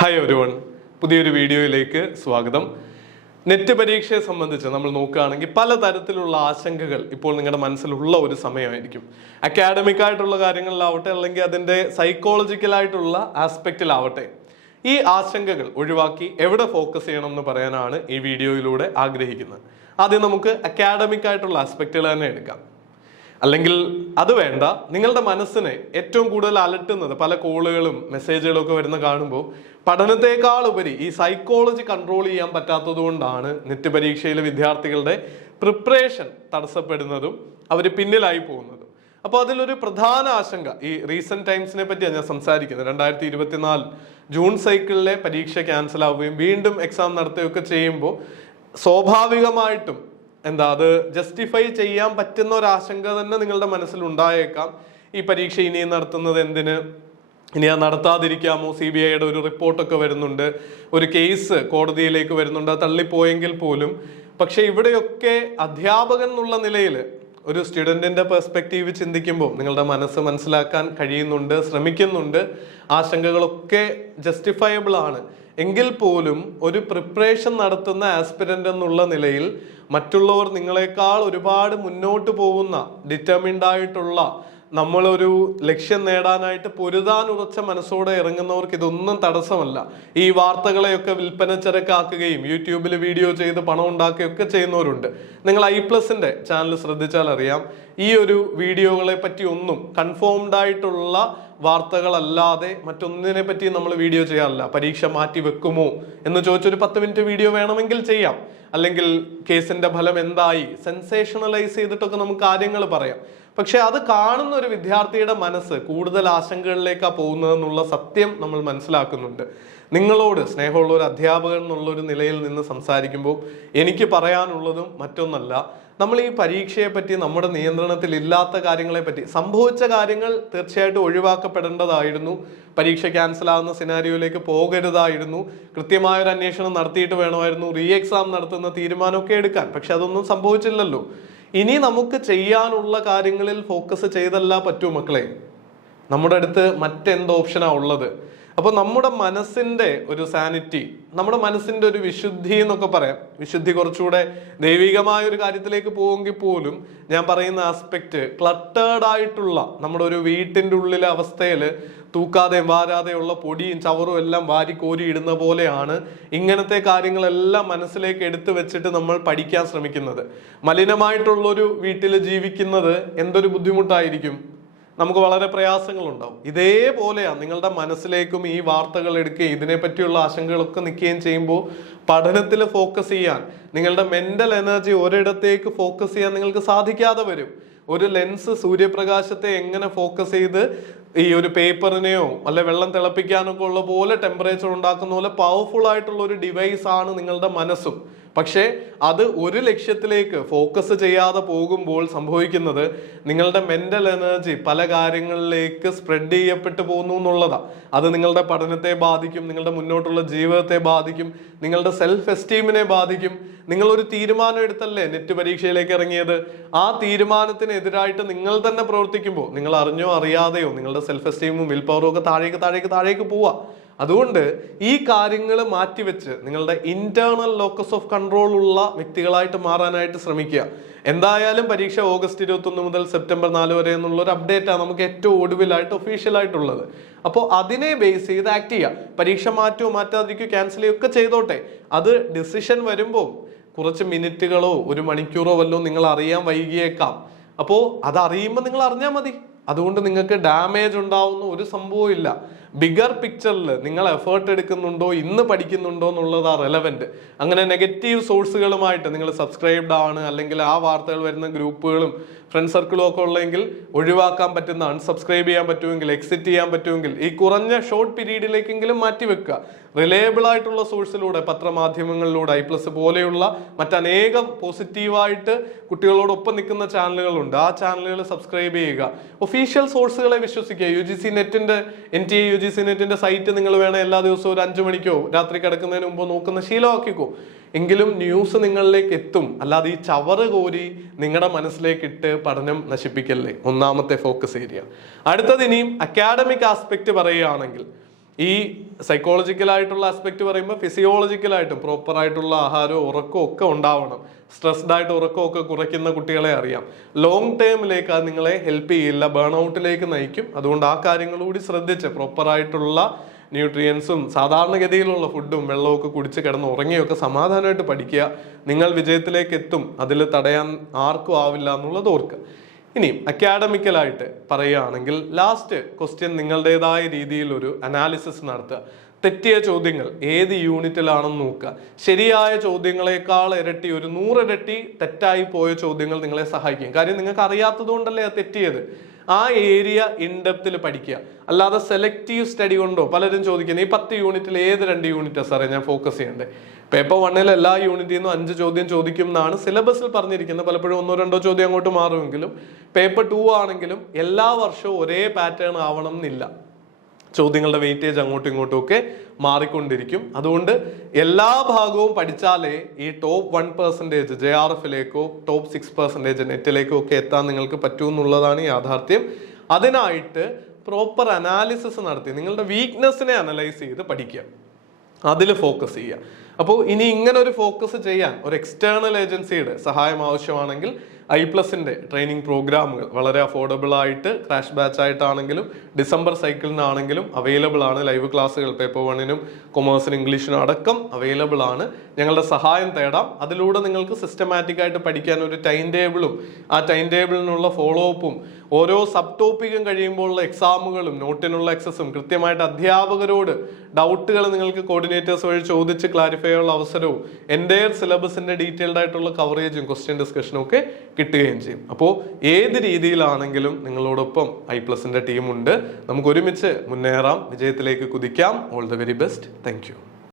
Hi everyone, പുതിയൊരു വീഡിയോയിലേക്ക് സ്വാഗതം. നെറ്റ് പരീക്ഷയെ സംബന്ധിച്ച് നമ്മൾ നോക്കുകയാണെങ്കിൽ പലതരത്തിലുള്ള ആശങ്കകൾ ഇപ്പോൾ നിങ്ങളുടെ മനസ്സിലുള്ള ഒരു സമയമായിരിക്കും. അക്കാഡമിക് ആയിട്ടുള്ള കാര്യങ്ങളിലാവട്ടെ, അല്ലെങ്കിൽ അതിൻ്റെ സൈക്കോളജിക്കലായിട്ടുള്ള ആസ്പെക്റ്റിലാവട്ടെ, ഈ ആശങ്കകൾ ഒഴിവാക്കി എവിടെ ഫോക്കസ് ചെയ്യണം എന്ന് പറയാനാണ് ഈ വീഡിയോയിലൂടെ ആഗ്രഹിക്കുന്നത്. ആദ്യം നമുക്ക് അക്കാഡമിക് ആയിട്ടുള്ള ആസ്പെക്റ്റുകൾ തന്നെ എടുക്കാം. അല്ലെങ്കിൽ അത് വേണ്ട, നിങ്ങളുടെ മനസ്സിനെ ഏറ്റവും കൂടുതൽ അലട്ടുന്നത് പല കോളുകളും മെസ്സേജുകളും ഒക്കെ വരുന്ന കാണുമ്പോൾ പഠനത്തെക്കാൾ ഉപരി ഈ സൈക്കോളജി കൺട്രോൾ ചെയ്യാൻ പറ്റാത്തത് കൊണ്ടാണ് നെറ്റ് പരീക്ഷയിലെ വിദ്യാർത്ഥികളുടെ പ്രിപ്പറേഷൻ തടസ്സപ്പെടുന്നതും അവർ പിന്നിലായി പോകുന്നതും. അപ്പോൾ അതിലൊരു പ്രധാന ആശങ്ക, ഈ റീസെന്റ് ടൈംസിനെ പറ്റിയാണ് ഞാൻ സംസാരിക്കുന്നത്. 2024 ജൂൺ സൈക്കിളിലെ പരീക്ഷ ക്യാൻസൽ ആവുകയും വീണ്ടും എക്സാം നടത്തുകയൊക്കെ ചെയ്യുമ്പോൾ സ്വാഭാവികമായിട്ടും അത് ജസ്റ്റിഫൈ ചെയ്യാൻ പറ്റുന്ന ഒരു ആശങ്ക തന്നെ നിങ്ങളുടെ മനസ്സിൽ ഉണ്ടായേക്കാം. ഈ പരീക്ഷ ഇനിയും നടത്തുന്നത് എന്തിന്, ഇനി അത് നടത്താതിരിക്കാമോ? CBIയുടെ ഒരു റിപ്പോർട്ടൊക്കെ വരുന്നുണ്ട്, ഒരു കേസ് കോടതിയിലേക്ക് വരുന്നുണ്ട്, അത് തള്ളിപ്പോയെങ്കിൽ പോലും. പക്ഷെ ഇവിടെയൊക്കെ അധ്യാപകൻ എന്നുള്ള നിലയിൽ ഒരു സ്റ്റുഡൻറ്റിൻ്റെ പെർസ്പെക്റ്റീവ് ചിന്തിക്കുമ്പോൾ നിങ്ങളുടെ മനസ്സ് മനസ്സിലാക്കാൻ കഴിയുന്നുണ്ട്, ശ്രമിക്കുന്നുണ്ട്. ആശങ്കകളൊക്കെ ജസ്റ്റിഫയബിൾ ആണ്. എങ്കിൽ പോലും ഒരു പ്രിപ്പറേഷൻ നടത്തുന്ന ആസ്പിരന്റ് എന്നുള്ള നിലയിൽ മറ്റുള്ളവർ നിങ്ങളെക്കാൾ ഒരുപാട് മുന്നോട്ട് പോകുന്ന, ഡിറ്റർമിൻഡ് ആയിട്ടുള്ള, നമ്മളൊരു ലക്ഷ്യം നേടാനായിട്ട് പൊരുതാൻ ഉറച്ച മനസ്സോടെ ഇറങ്ങുന്നവർക്ക് ഇതൊന്നും തടസ്സമല്ല. ഈ വാർത്തകളെയൊക്കെ വിൽപ്പന ചരക്കാക്കുകയും യൂട്യൂബിൽ വീഡിയോ ചെയ്ത് പണം ഉണ്ടാക്കുകയൊക്കെ ചെയ്യുന്നവരുണ്ട്. നിങ്ങൾ I+ന്റെ ചാനൽ ശ്രദ്ധിച്ചാൽ അറിയാം, ഈ ഒരു വീഡിയോകളെ പറ്റി ഒന്നും കൺഫേംഡ് ആയിട്ടുള്ള വാർത്തകളല്ലാതെ മറ്റൊന്നിനെ പറ്റി നമ്മൾ വീഡിയോ ചെയ്യാറില്ല. പരീക്ഷ മാറ്റി വെക്കുമോ എന്ന് ചോദിച്ചൊരു 10 മിനിറ്റ് വീഡിയോ വേണമെങ്കിൽ ചെയ്യാം. അല്ലെങ്കിൽ കേസിന്റെ ഫലം എന്തായി, സെൻസേഷണലൈസ് ചെയ്തിട്ടൊക്കെ നമുക്ക് കാര്യങ്ങൾ പറയാം. പക്ഷെ അത് കാണുന്ന ഒരു വിദ്യാർത്ഥിയുടെ മനസ്സ് കൂടുതൽ ആശങ്കകളിലേക്കാണ് പോകുന്നതെന്നുള്ള സത്യം നമ്മൾ മനസ്സിലാക്കുന്നുണ്ട്. നിങ്ങളോട് സ്നേഹമുള്ള ഒരു അധ്യാപകൻ എന്നുള്ളൊരു നിലയിൽ നിന്ന് സംസാരിക്കുമ്പോൾ എനിക്ക് പറയാനുള്ളതും മറ്റൊന്നല്ല, നമ്മൾ ഈ പരീക്ഷയെ പറ്റി, നമ്മുടെ നിയന്ത്രണത്തിൽ ഇല്ലാത്ത കാര്യങ്ങളെ പറ്റി, സംഭവിച്ച കാര്യങ്ങൾ തീർച്ചയായിട്ടും ഒഴിവാക്കപ്പെടേണ്ടതായിരുന്നു. പരീക്ഷ ക്യാൻസൽ ആവുന്ന സിനാരിയോയിലേക്ക് പോകരുതായിരുന്നു. കൃത്യമായൊരു അന്വേഷണം നടത്തിയിട്ട് വേണമായിരുന്നു എക്സാം നടത്തുന്ന തീരുമാനമൊക്കെ എടുക്കാൻ. പക്ഷെ അതൊന്നും സംഭവിച്ചില്ലല്ലോ. ഇനി നമുക്ക് ചെയ്യാനുള്ള കാര്യങ്ങളിൽ ഫോക്കസ് ചെയ്തല്ല പറ്റൂ മക്കളെ. നമ്മുടെ അടുത്ത് മറ്റെന്ത് ഓപ്ഷനാണ് ഉള്ളത്? അപ്പോൾ നമ്മുടെ മനസ്സിന്റെ ഒരു സാനിറ്റി, നമ്മുടെ മനസ്സിന്റെ ഒരു വിശുദ്ധി എന്നൊക്കെ പറയാം. വിശുദ്ധി കുറച്ചുകൂടെ ദൈവികമായ ഒരു കാര്യത്തിലേക്ക് പോവുമെങ്കിൽ പോലും ഞാൻ പറയുന്ന ആസ്പെക്റ്റ്, ക്ലട്ടേർഡ് ആയിട്ടുള്ള നമ്മുടെ ഒരു വീട്ടിൻ്റെ ഉള്ളിലെ അവസ്ഥയിൽ തൂക്കാതെയും വാരാതെയുള്ള പൊടിയും ചവറും എല്ലാം വാരി കോരി ഇടുന്ന പോലെയാണ് ഇങ്ങനത്തെ കാര്യങ്ങളെല്ലാം മനസ്സിലേക്ക് എടുത്തു വെച്ചിട്ട് നമ്മൾ പഠിക്കാൻ ശ്രമിക്കുന്നത്. മലിനമായിട്ടുള്ളൊരു വീട്ടിൽ ജീവിക്കുന്നത് എന്തൊരു ബുദ്ധിമുട്ടായിരിക്കും, നമുക്ക് വളരെ പ്രയാസങ്ങളുണ്ടാവും. ഇതേപോലെയാണ് നിങ്ങളുടെ മനസ്സിലേക്കും ഈ വാർത്തകൾ എടുക്കുകയും ഇതിനെ പറ്റിയുള്ള ആശങ്കകളൊക്കെ നിൽക്കുകയും ചെയ്യുമ്പോൾ പഠനത്തിൽ ഫോക്കസ് ചെയ്യാൻ, നിങ്ങളുടെ മെന്റൽ എനർജി ഒരിടത്തേക്ക് ഫോക്കസ് ചെയ്യാൻ നിങ്ങൾക്ക് സാധിക്കാതെ വരും. ഒരു ലെൻസ് സൂര്യപ്രകാശത്തെ എങ്ങനെ ഫോക്കസ് ചെയ്ത് ഈ ഒരു പേപ്പറിനെയോ അല്ലെ വെള്ളം തിളപ്പിക്കാനൊക്കെ ഉള്ള പോലെ ടെമ്പറേച്ചർ ഉണ്ടാക്കുന്ന പോലെ പവർഫുൾ ആയിട്ടുള്ള ഒരു ഡിവൈസ് ആണ് നിങ്ങളുടെ മനസ്സും. പക്ഷേ അത് ഒരു ലക്ഷ്യത്തിലേക്ക് ഫോക്കസ് ചെയ്യാതെ പോകുമ്പോൾ സംഭവിക്കുന്നത് നിങ്ങളുടെ മെന്റൽ എനർജി പല കാര്യങ്ങളിലേക്ക് സ്പ്രെഡ് ചെയ്യപ്പെട്ടു പോകുന്നു എന്നുള്ളതാണ്. അത് നിങ്ങളുടെ പഠനത്തെ ബാധിക്കും, നിങ്ങളുടെ മുന്നോട്ടുള്ള ജീവിതത്തെ ബാധിക്കും, നിങ്ങളുടെ സെൽഫ് എസ്റ്റീമിനെ ബാധിക്കും. നിങ്ങളൊരു തീരുമാനം എടുത്തല്ലേ നെറ്റ് പരീക്ഷയിലേക്ക് ഇറങ്ങിയത്. ആ തീരുമാനത്തിനെതിരായിട്ട് നിങ്ങൾ തന്നെ പ്രവർത്തിക്കുമ്പോൾ നിങ്ങൾ അറിഞ്ഞോ അറിയാതെയോ നിങ്ങളുടെ സെൽഫ് എസ്റ്റീമും വിൽ പവറും ഒക്കെ താഴേക്ക് പോവാ. അതുകൊണ്ട് ഈ കാര്യങ്ങൾ മാറ്റിവെച്ച് നിങ്ങളുടെ ഇന്റേണൽ ലോക്കസ് ഓഫ് കൺട്രോൾ ഉള്ള വ്യക്തികളായിട്ട് മാറാനായിട്ട് ശ്രമിക്കുക. എന്തായാലും പരീക്ഷ ഓഗസ്റ്റ് 21 മുതൽ സെപ്റ്റംബർ 4 വരെ എന്നുള്ള ഒരു അപ്ഡേറ്റ് ആണ് നമുക്ക് ഏറ്റവും ഒടുവിലായിട്ട് ഒഫീഷ്യലായിട്ടുള്ളത്. അപ്പോൾ അതിനെ ബേസ് ചെയ്ത് ആക്ട് ചെയ്യുക. പരീക്ഷ മാറ്റുമോ മാറ്റാതിരിക്കുകയോ ക്യാൻസൽ ചെയ്യുകയൊക്കെ ചെയ്തോട്ടെ. അത് ഡിസിഷൻ വരുമ്പോൾ കുറച്ച് മിനിറ്റുകളോ ഒരു മണിക്കൂറോ വല്ലതും നിങ്ങൾ അറിയാൻ വൈകിയേക്കാം. അപ്പോൾ അത് അറിയുമ്പോൾ നിങ്ങൾ അറിഞ്ഞാൽ മതി. അതുകൊണ്ട് നിങ്ങൾക്ക് ഡാമേജ് ഉണ്ടാവുന്ന ഒരു സംഭവവും ഇല്ല. ബിഗർ പിക്ചറിൽ നിങ്ങൾ എഫേർട്ട് എടുക്കുന്നുണ്ടോ, ഇന്ന് പഠിക്കുന്നുണ്ടോ എന്നുള്ളതാണ് റെലവെന്റ്. അങ്ങനെ നെഗറ്റീവ് സോഴ്സുകളുമായിട്ട് നിങ്ങൾ സബ്സ്ക്രൈബ്ഡ് ആണ്, അല്ലെങ്കിൽ ആ വാർത്തകൾ വരുന്ന ഗ്രൂപ്പുകളും ഫ്രണ്ട് സർക്കിളും ഒക്കെ ഉള്ളെങ്കിൽ ഒഴിവാക്കാൻ പറ്റുന്ന, അൺസബ്സ്ക്രൈബ് ചെയ്യാൻ പറ്റുമെങ്കിൽ, എക്സിറ്റ് ചെയ്യാൻ പറ്റുമെങ്കിൽ ഈ കുറഞ്ഞ ഷോർട്ട് പീരീഡിലേക്കെങ്കിലും മാറ്റി വെക്കുക. റിലയബിൾ ആയിട്ടുള്ള സോഴ്സിലൂടെ, പത്രമാധ്യമങ്ങളിലൂടെ, I+ പോലെയുള്ള മറ്റനേകം പോസിറ്റീവായിട്ട് കുട്ടികളോടൊപ്പം നിൽക്കുന്ന ചാനലുകളുണ്ട്. ആ ചാനലുകൾ സബ്സ്ക്രൈബ് ചെയ്യുക. ഒഫീഷ്യൽ സോഴ്സുകളെ വിശ്വസിക്കുക. UGC നെറ്റിന്റെ NTA UGC നെറ്റിന്റെ സൈറ്റ് നിങ്ങൾ വേണേൽ എല്ലാ ദിവസവും ഒരു 5 മണിക്കോ രാത്രി കിടക്കുന്നതിന് മുമ്പോ നോക്കുന്ന ശീലമാക്കിക്കോ. എങ്കിലും ന്യൂസ് നിങ്ങളിലേക്ക് എത്തും. അല്ലാതെ ഈ ചവറ് കോരി നിങ്ങളുടെ മനസ്സിലേക്ക് ഇട്ട് പഠനം നശിപ്പിക്കല്ലേ. ഒന്നാമത്തെ ഫോക്കസ് ഏരിയ. അടുത്തത് ഇനിയും അക്കാഡമിക് ആസ്പെക്ട് പറയുകയാണെങ്കിൽ, ഈ സൈക്കോളജിക്കലായിട്ടുള്ള ആസ്പെക്ട് പറയുമ്പോൾ ഫിസിയോളജിക്കലായിട്ടും പ്രോപ്പറായിട്ടുള്ള ആഹാരവും ഉറക്കവും ഒക്കെ ഉണ്ടാവണം. സ്ട്രെസ്ഡ് ആയിട്ട് ഉറക്കമൊക്കെ കുറയ്ക്കുന്ന കുട്ടികളെ അറിയാം. ലോങ് ടേമിലേക്ക് അത് നിങ്ങളെ ഹെൽപ്പ് ചെയ്യില്ല, ബേൺ ഔട്ടിലേക്ക് നയിക്കും. അതുകൊണ്ട് ആ കാര്യങ്ങൾ കൂടി ശ്രദ്ധിച്ച് പ്രോപ്പറായിട്ടുള്ള ന്യൂട്രിയൻസും സാധാരണഗതിയിലുള്ള ഫുഡും വെള്ളവും ഒക്കെ കുടിച്ച് കിടന്ന് ഉറങ്ങിയൊക്കെ സമാധാനമായിട്ട് പഠിക്കുക. നിങ്ങൾ വിജയത്തിലേക്ക് എത്തും, അതിൽ തടയാൻ ആർക്കും ആവില്ല എന്നുള്ളത് ഓർക്കുക. ഇനിയും അക്കാഡമിക്കലായിട്ട് പറയുകയാണെങ്കിൽ ലാസ്റ്റ് ക്വസ്റ്റ്യൻ നിങ്ങളുടേതായ രീതിയിൽ ഒരു അനാലിസിസ് നടത്തുക. തെറ്റിയ ചോദ്യങ്ങൾ ഏത് യൂണിറ്റിലാണെന്ന് നോക്കുക. ശരിയായ ചോദ്യങ്ങളെക്കാൾ ഇരട്ടി, ഒരു 100 ഇരട്ടി തെറ്റായി പോയ ചോദ്യങ്ങൾ നിങ്ങളെ സഹായിക്കും. കാര്യം നിങ്ങൾക്ക് അറിയാത്തത് കൊണ്ടല്ലേ അത് തെറ്റിയത്. ആ ഏരിയ ഇൻഡെപ്തിൽ പഠിക്കുക. അല്ലാതെ സെലക്റ്റീവ് സ്റ്റഡി കൊണ്ടോ. പലരും ചോദിക്കുന്നത് ഈ 10 യൂണിറ്റിൽ ഏത് 2 യൂണിറ്റാണ് സാറേ ഞാൻ ഫോക്കസ് ചെയ്യേണ്ടത്? പേപ്പർ 1 എല്ലാ യൂണിറ്റിൽ നിന്നും 5 ചോദ്യം ചോദിക്കും എന്നാണ് സിലബസിൽ പറഞ്ഞിരിക്കുന്നത്. പലപ്പോഴും 1-2 ചോദ്യം അങ്ങോട്ട് മാറുമെങ്കിലും പേപ്പർ 2 ആണെങ്കിലും എല്ലാ വർഷവും ഒരേ പാറ്റേൺ ആവണം എന്നില്ല. ചോദ്യങ്ങളുടെ വെയിറ്റേജ് അങ്ങോട്ടും ഇങ്ങോട്ടും ഒക്കെ മാറിക്കൊണ്ടിരിക്കും. അതുകൊണ്ട് എല്ലാ ഭാഗവും പഠിച്ചാലേ ഈ ടോപ്പ് 1% JRFിലേക്കോ ടോപ്പ് 6% നെറ്റിലേക്കോ ഒക്കെ എത്താൻ നിങ്ങൾക്ക് പറ്റൂ എന്നുള്ളതാണ് യാഥാർത്ഥ്യം. അതിനായിട്ട് പ്രോപ്പർ അനാലിസിസ് നടത്തി നിങ്ങളുടെ വീക്ക്നെസ്സിനെ അനലൈസ് ചെയ്ത് പഠിക്കുക, അതിൽ ഫോക്കസ് ചെയ്യുക. അപ്പോൾ ഇനി ഇങ്ങനെ ഒരു ഫോക്കസ് ചെയ്യാൻ ഒരു എക്സ്റ്റേണൽ ഏജൻസിയുടെ സഹായം ആവശ്യമാണെങ്കിൽ ഐപ്ലസിന്റെ ട്രെയിനിങ് പ്രോഗ്രാമുകൾ വളരെ അഫോർഡബിൾ ആയിട്ട് ക്രാഷ് ബാച്ച് ആയിട്ടാണെങ്കിലും ഡിസംബർ സൈക്കിളിനാണെങ്കിലും അവൈലബിൾ ആണ്. ലൈവ് ക്ലാസ്സുകൾ പേപ്പർ 1-നും കൊമേഴ്സിനും ഇംഗ്ലീഷിനും അടക്കം അവൈലബിൾ ആണ്. ഞങ്ങളുടെ സഹായം തേടാം. അതിലൂടെ നിങ്ങൾക്ക് സിസ്റ്റമാറ്റിക് ആയിട്ട് പഠിക്കാൻ ഒരു ടൈം ടേബിളും ആ ടൈം ടേബിളിനുള്ള ഫോളോ അപ്പും ഓരോ സബ് ടോപ്പിക്കും കഴിയുമ്പോഴുള്ള എക്സാമുകളും നോട്ടിനുള്ള എക്സസും കൃത്യമായിട്ട് അധ്യാപകരോട് ഡൗട്ടുകൾ നിങ്ങൾക്ക് കോർഡിനേറ്റേഴ്സ് വഴി ചോദിച്ച് ക്ലാരിഫൈ ചെയ്യാനുള്ള അവസരവും എൻ്റെ സിലബസിന്റെ ഡീറ്റെയിൽഡ് ആയിട്ടുള്ള കവറേജും ക്വസ്റ്റ്യൻ ഡിസ്കഷനും ഒക്കെ കിട്ടുകയും ചെയ്യും. അപ്പോൾ ഏത് രീതിയിലാണെങ്കിലും നിങ്ങളോടൊപ്പം ഐപ്ലസിന്റെ ടീമുണ്ട്. നമുക്ക് ഒരുമിച്ച് മുന്നേറാം, വിജയത്തിലേക്ക് കുതിക്കാം. All the very best. Thank U.